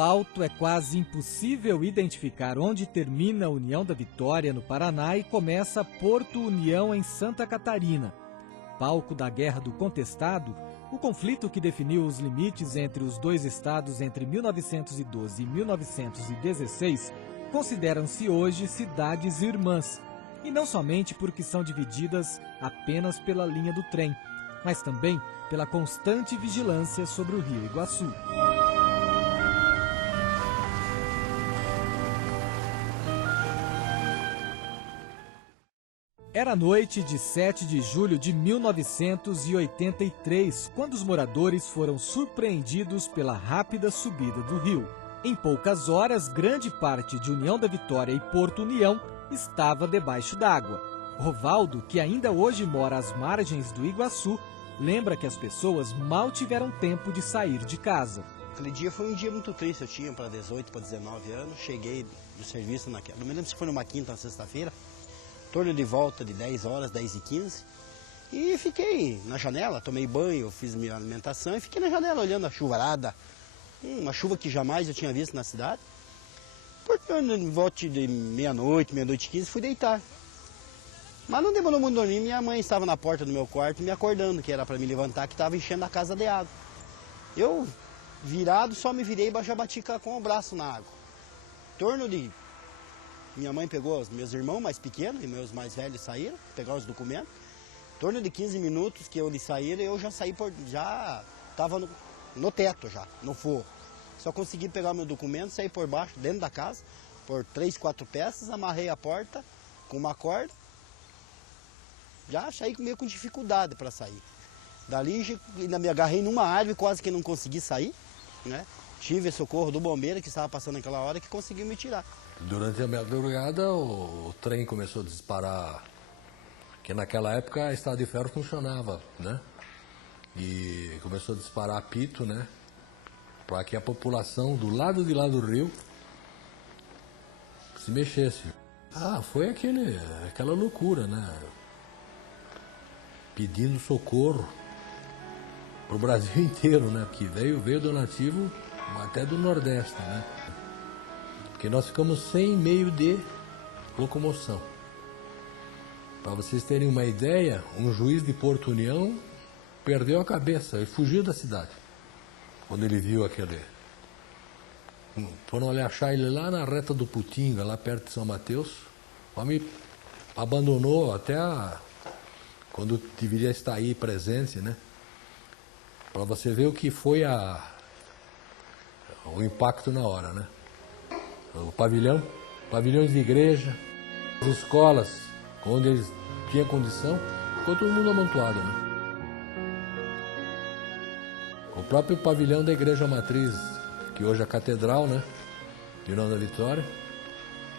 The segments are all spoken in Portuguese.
alto é quase impossível identificar onde termina a União da Vitória, no Paraná, e começa Porto União, em Santa Catarina. Palco da Guerra do Contestado, o conflito que definiu os limites entre os dois estados entre 1912 e 1916, consideram-se hoje cidades irmãs. E não somente porque são divididas apenas pela linha do trem, mas também pela constante vigilância sobre o Rio Iguaçu. Era noite de 7 de julho de 1983, quando os moradores foram surpreendidos pela rápida subida do rio. Em poucas horas, grande parte de União da Vitória e Porto União estava debaixo d'água. Rovaldo, que ainda hoje mora às margens do Iguaçu, lembra que as pessoas mal tiveram tempo de sair de casa. Aquele dia foi um dia muito triste, eu tinha para 18, para 19 anos, cheguei do serviço, não me lembro se foi numa quinta ou sexta-feira, torno de volta de 10 horas, 10h15, e fiquei na janela, tomei banho, fiz minha alimentação e fiquei na janela olhando a chuvarada, uma chuva que jamais eu tinha visto na cidade. Portanto, em volta de meia-noite, meia-noite e 15, fui deitar. Mas não demorou muito dormir, minha mãe estava na porta do meu quarto me acordando, que era para me levantar, que estava enchendo a casa de água. Eu, virado, só me virei e já bati com o braço na água. Em torno de... Minha mãe pegou os meus irmãos mais pequenos e meus mais velhos saíram, pegaram os documentos. Em torno de 15 minutos que eles saíram, eu já saí já estava no teto já, no forro. Só consegui pegar meu documento, sair por baixo, dentro da casa, por 3, 4 peças, amarrei a porta com uma corda. Já saí meio com dificuldade para sair. Dali ainda me agarrei numa árvore, quase que não consegui sair, né? Tive socorro do bombeiro que estava passando naquela hora que conseguiu me tirar. Durante a madrugada o trem começou a disparar, porque naquela época a estrada de ferro funcionava, né? E começou a disparar apito, né? Para que a população do lado de lá do rio se mexesse. Foi aquela loucura, né? Pedindo socorro para o Brasil inteiro, né? Porque veio donativo até do Nordeste, né? Porque nós ficamos sem meio de locomoção. Para vocês terem uma ideia, um juiz de Porto União perdeu a cabeça e fugiu da cidade. Quando ele viu aquele... Foram ali achar ele lá na reta do Putinga, lá perto de São Mateus. O homem abandonou até quando deveria estar aí presente, né? Para você ver o que foi o impacto na hora, né? O pavilhões de igreja, as escolas, onde eles tinham condição, ficou todo mundo amontoado, né? O próprio pavilhão da Igreja Matriz, que hoje é a Catedral, né? De União da Vitória,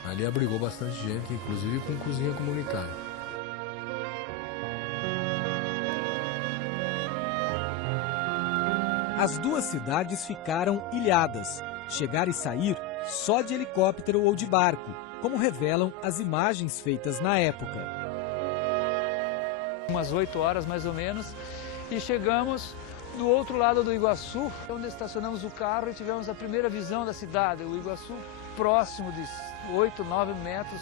ali abrigou bastante gente, inclusive com cozinha comunitária. As duas cidades ficaram ilhadas. Chegar e sair só de helicóptero ou de barco, como revelam as imagens feitas na época. Umas 8 horas mais ou menos, e chegamos do outro lado do Iguaçu, onde estacionamos o carro e tivemos a primeira visão da cidade. O Iguaçu próximo de 8, 9 metros,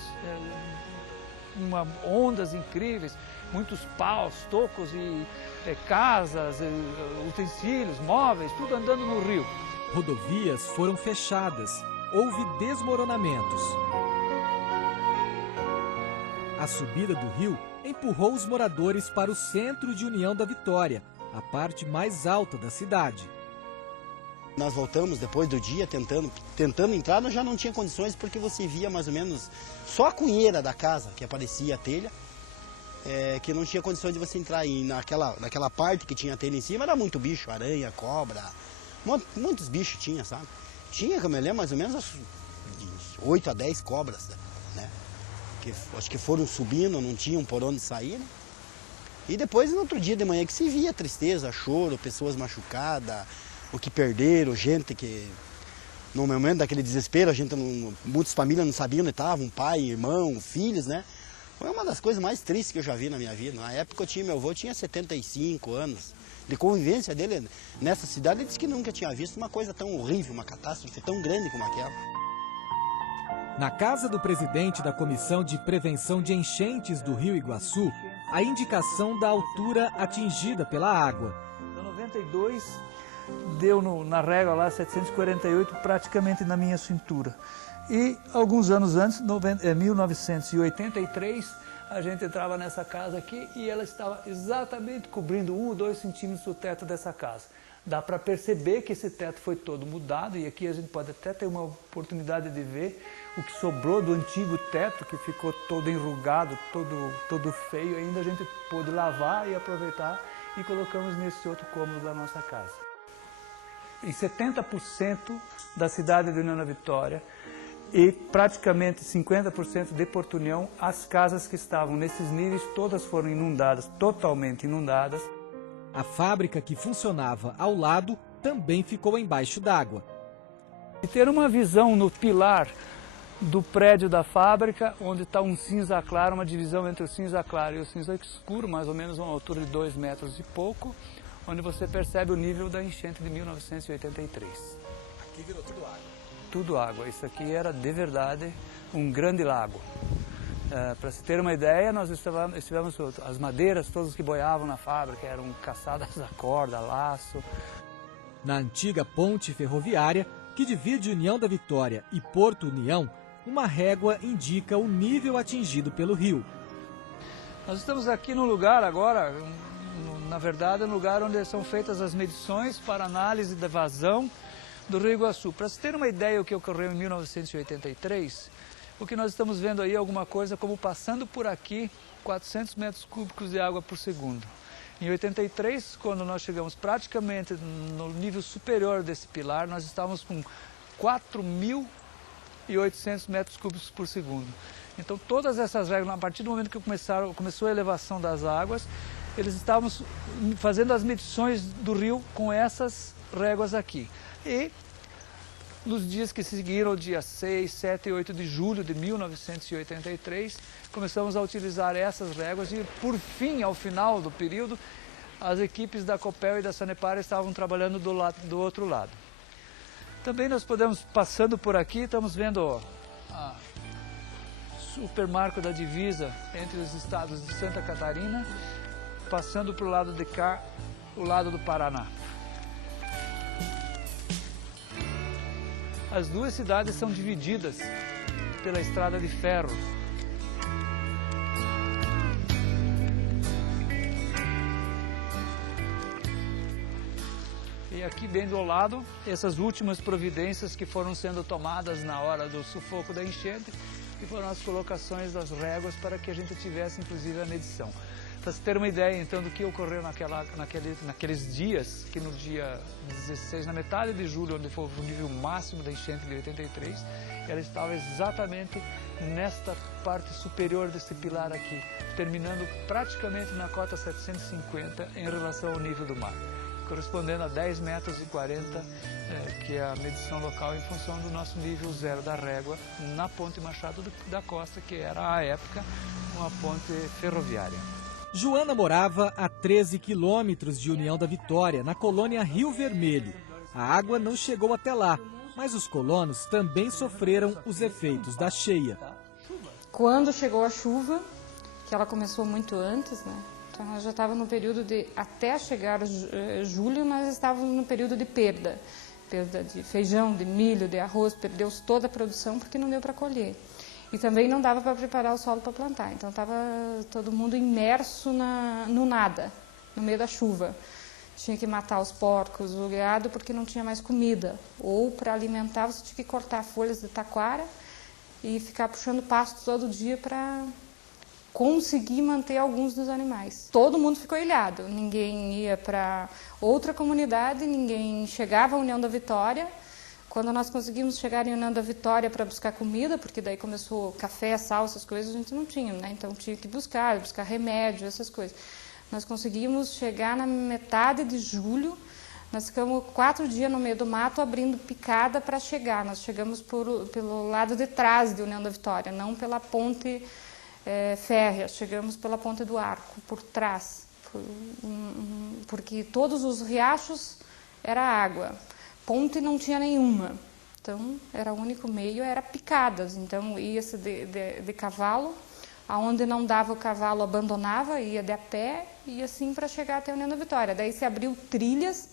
ondas incríveis, muitos paus, tocos e casas, utensílios, móveis, tudo andando no rio. Rodovias foram fechadas, houve desmoronamentos. A subida do rio empurrou os moradores para o centro de União da Vitória, a parte mais alta da cidade. Nós voltamos depois do dia tentando entrar, nós já não tinha condições porque você via mais ou menos só a cunheira da casa, que aparecia a telha, que não tinha condições de você entrar. E naquela parte que tinha a telha em cima era muito bicho, aranha, cobra, muitos bichos tinha, sabe? Tinha, como eu lembro, mais ou menos 8 a 10 cobras, né? Que acho que foram subindo, não tinham por onde sair, né? E depois, no outro dia de manhã, que se via tristeza, choro, pessoas machucadas, o que perderam, gente que... No momento daquele desespero, muitas famílias não sabiam onde estavam, pai, irmão, filhos, né? Foi uma das coisas mais tristes que eu já vi na minha vida. Na época meu avô tinha 75 anos. De convivência dele nessa cidade, ele disse que nunca tinha visto uma coisa tão horrível, uma catástrofe tão grande como aquela. Na casa do presidente da Comissão de Prevenção de Enchentes do Rio Iguaçu, a indicação da altura atingida pela água. Em 92, deu na régua lá 748, praticamente na minha cintura. E alguns anos antes, em 1983, a gente entrava nessa casa aqui e ela estava exatamente cobrindo 1 ou 2 centímetros do teto dessa casa. Dá para perceber que esse teto foi todo mudado e aqui a gente pode até ter uma oportunidade de ver o que sobrou do antigo teto, que ficou todo enrugado, todo feio. Ainda a gente pôde lavar e aproveitar e colocamos nesse outro cômodo da nossa casa. Em 70% da cidade de União da Vitória e praticamente 50% de Porto União, as casas que estavam nesses níveis todas foram inundadas, totalmente inundadas. A fábrica que funcionava ao lado também ficou embaixo d'água. E ter uma visão no pilar do prédio da fábrica, onde está um cinza claro, uma divisão entre o cinza claro e o cinza escuro, mais ou menos uma altura de 2 metros e pouco, onde você percebe o nível da enchente de 1983. Aqui virou tudo água. Tudo água. Isso aqui era, de verdade, um grande lago. Para se ter uma ideia, nós estivemos, as madeiras, todas que boiavam na fábrica, eram caçadas a corda, laço. Na antiga ponte ferroviária, que divide União da Vitória e Porto União, uma régua indica o nível atingido pelo rio. Nós estamos aqui no lugar agora, na verdade, no lugar onde são feitas as medições para análise da vazão do Rio Iguaçu. Para se ter uma ideia do que ocorreu em 1983, o que nós estamos vendo aí é alguma coisa como passando por aqui 400 metros cúbicos de água por segundo. Em 83, quando nós chegamos praticamente no nível superior desse pilar, nós estávamos com 4.800 metros cúbicos por segundo. Então todas essas regras, a partir do momento que começou a elevação das águas, eles estavam fazendo as medições do rio com essas réguas aqui. E nos dias que seguiram, dia 6, 7 e 8 de julho de 1983, começamos a utilizar essas réguas e, por fim, ao final do período, as equipes da Copel e da Sanepar estavam trabalhando do outro lado. Também nós podemos, passando por aqui, estamos vendo a supermarco da divisa entre os estados de Santa Catarina, passando para o lado de cá, o lado do Paraná. As duas cidades são divididas pela estrada de ferro. E aqui bem do lado, essas últimas providências que foram sendo tomadas na hora do sufoco da enchente, e foram as colocações das réguas para que a gente tivesse inclusive a medição. Para se ter uma ideia então do que ocorreu naqueles dias, que no dia 16, na metade de julho, onde foi o nível máximo da enchente de 83, ela estava exatamente nesta parte superior desse pilar aqui, terminando praticamente na cota 750 em relação ao nível do mar, correspondendo a 10 metros e 40, que é a medição local em função do nosso nível zero da régua na Ponte Machado da Costa, que era, à época, uma ponte ferroviária. Joana morava a 13 quilômetros de União da Vitória, na colônia Rio Vermelho. A água não chegou até lá, mas os colonos também sofreram os efeitos da cheia. Quando chegou a chuva, que ela começou muito antes, né? Então nós já estávamos no período de, até chegar julho, nós estávamos no período de perda. Perda de feijão, de milho, de arroz, perdeu toda a produção porque não deu para colher. E também não dava para preparar o solo para plantar, então estava todo mundo imerso no nada, no meio da chuva. Tinha que matar os porcos, o gado, porque não tinha mais comida. Ou para alimentar você tinha que cortar folhas de taquara e ficar puxando pasto todo dia para conseguir manter alguns dos animais. Todo mundo ficou ilhado, ninguém ia para outra comunidade, ninguém chegava à União da Vitória. Quando nós conseguimos chegar em União da Vitória para buscar comida, porque daí começou café, sal, essas coisas, a gente não tinha, né? Então tinha que buscar remédio, essas coisas. Nós conseguimos chegar na metade de julho, nós ficamos 4 dias no meio do mato abrindo picada para chegar. Nós chegamos pelo lado de trás de União da Vitória, não pela ponte férreas, chegamos pela Ponte do Arco, por trás, porque todos os riachos era água, ponte não tinha nenhuma, então era o único meio, era picadas, então ia-se de cavalo, aonde não dava o cavalo abandonava, ia de a pé e assim para chegar até a União da Vitória. Daí se abriu trilhas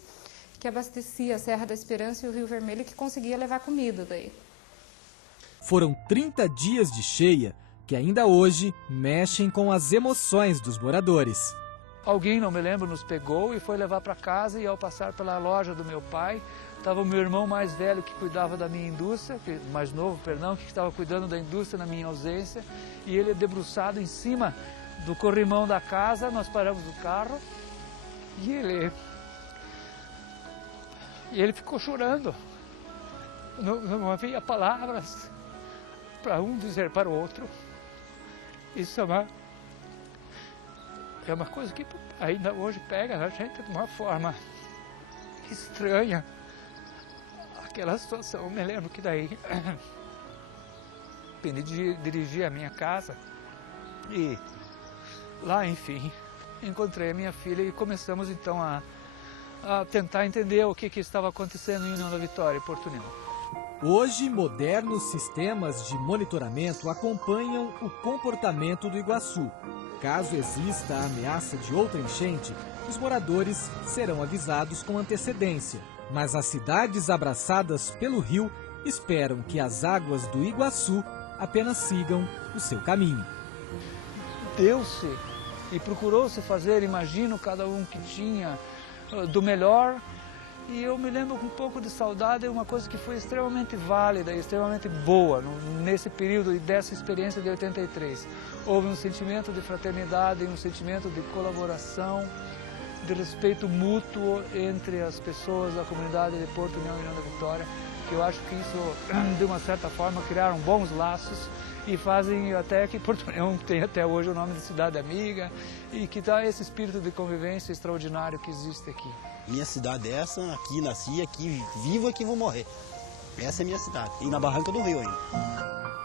que abastecia a Serra da Esperança e o Rio Vermelho, que conseguia levar comida daí. Foram 30 dias de cheia que ainda hoje mexem com as emoções dos moradores. Alguém, não me lembro, nos pegou e foi levar para casa, e ao passar pela loja do meu pai, estava o meu irmão mais velho que cuidava da minha indústria, mais novo, perdão, que estava cuidando da indústria na minha ausência, e ele debruçado em cima do corrimão da casa. Nós paramos o carro e ele ficou chorando. Não havia palavras para um dizer para o outro. Isso é uma coisa que ainda hoje pega a gente de uma forma estranha. Aquela situação, eu me lembro que daí dirigi a minha casa e lá, enfim, encontrei a minha filha e começamos então a tentar entender o que estava acontecendo em União da Vitória e Porto União. Hoje, modernos sistemas de monitoramento acompanham o comportamento do Iguaçu. Caso exista a ameaça de outra enchente, os moradores serão avisados com antecedência. Mas as cidades abraçadas pelo rio esperam que as águas do Iguaçu apenas sigam o seu caminho. Deu-se e procurou-se fazer, imagino, cada um que tinha do melhor. E eu me lembro com um pouco de saudade, uma coisa que foi extremamente válida e extremamente boa nesse período e dessa experiência de 83. Houve um sentimento de fraternidade, um sentimento de colaboração, de respeito mútuo entre as pessoas da comunidade de Porto União e União da Vitória, que eu acho que isso, de uma certa forma, criaram bons laços e fazem até que Porto União tenha até hoje o nome de cidade amiga e que dá esse espírito de convivência extraordinário que existe aqui. Minha cidade é essa, aqui nasci, aqui vivo, aqui vou morrer. Essa é minha cidade, e na Barranca do Rio ainda.